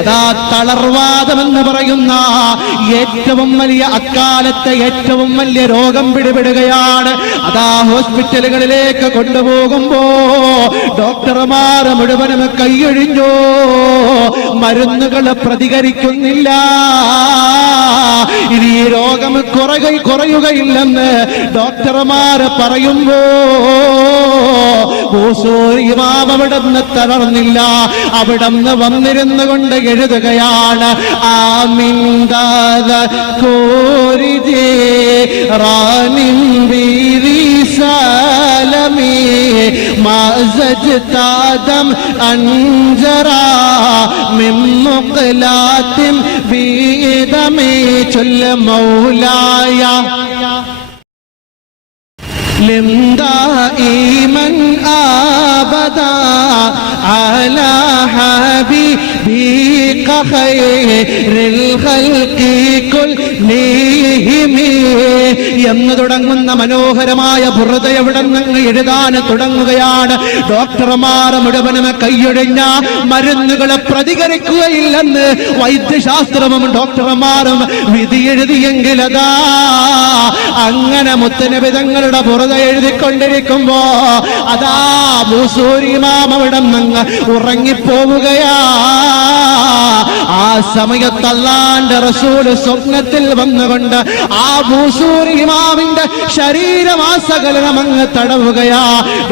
അതാ തളർവാദം എന്ന് പറയുന്ന ഏറ്റവും വലിയ അക്കാലത്തെ ഏറ്റവും വലിയ രോഗം പിടിപെടുകയാണ്. അതാ ഹോസ്പിറ്റലുകളിലേക്ക് കൊണ്ടുപോകുമ്പോ ഡോക്ടർമാർ മുഴുവനും കൈയൊഴിഞ്ഞു, മരുന്നുകൾ പ്രതികരിക്കുന്നില്ല. ഇനി ഈ രോഗം കുറയുകയില്ലെന്ന് ഡോക്ടർമാർ പറയുമ്പോ ഇമാം അവിടുന്ന് തളർന്നില്ല. അവിടുന്ന് വന്നിരുന്നു കൊണ്ട് എഴുതുകയാണ്, മൗലായ دائما أبدا على حبيبك خير الخلق كلهم എന്ന് തുടങ്ങുന്ന മനോഹരമായ ബുർദ എവിടെ നിന്ന് എഴുതാൻ തുടങ്ങുകയാണ്. ഡോക്ടർമാർ മുഴുവനും കൈയൊഴിഞ്ഞ മരുന്നുകളെ പ്രതികരിക്കുകയില്ലെന്ന് വൈദ്യശാസ്ത്രവും ഡോക്ടർമാരും വിധി എഴുതിയെങ്കിൽ അതാ അങ്ങനെ മുത്തനബി തങ്ങളുടെ ബുർദ എഴുതിക്കൊണ്ടിരിക്കുമ്പോ അതാ ബൂസൂരി ഇമാം അവിടെ നിന്ന് ഉറങ്ങിപ്പോവുകയാ. ആ സമയത്ത് അല്ലാഹുവിന്റെ റസൂൽ സ്വപ്നത്തിൽ വന്നുകൊണ്ട് ആ ബൂസൂരി ഇമാമിന്റെ ശരീരമാസകലനം അങ്ങ് തടവുകയാ.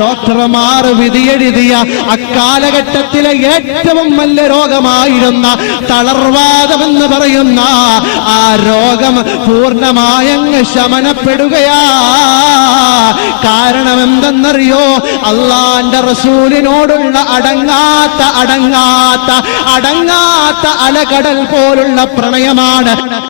ഡോക്ടർമാർ വിധിയെഴുതിയ അക്കാലഘട്ടത്തിലെ ഏറ്റവും വലിയ രോഗമായിരുന്ന തളർവാദം എന്ന് പറയുന്ന ആ രോഗം പൂർണ്ണമായങ്ങ് ശമനപ്പെടുകയാ. കാരണം എന്തെന്നറിയോ? അല്ലാഹുവിന്റെ റസൂലിനോടുള്ള അടങ്ങാത്ത അലകടൽ പോലുള്ള പ്രണയമാണ്.